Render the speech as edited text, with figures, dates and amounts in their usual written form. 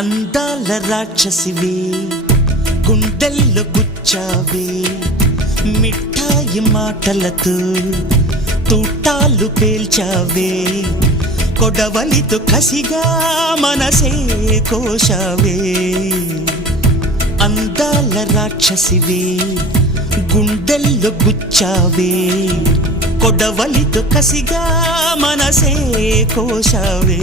అందాల రాక్షసివే గుండెల్లో గుచ్చావే మిఠాయి మాటలతో తూటాలు పేల్చావే కొడవలితో కసిగా మనసే కోశావే అందాల రాక్షసివే గుండెల్లో గుచ్చావే కొడవలితో కసిగా మనసే కోశావే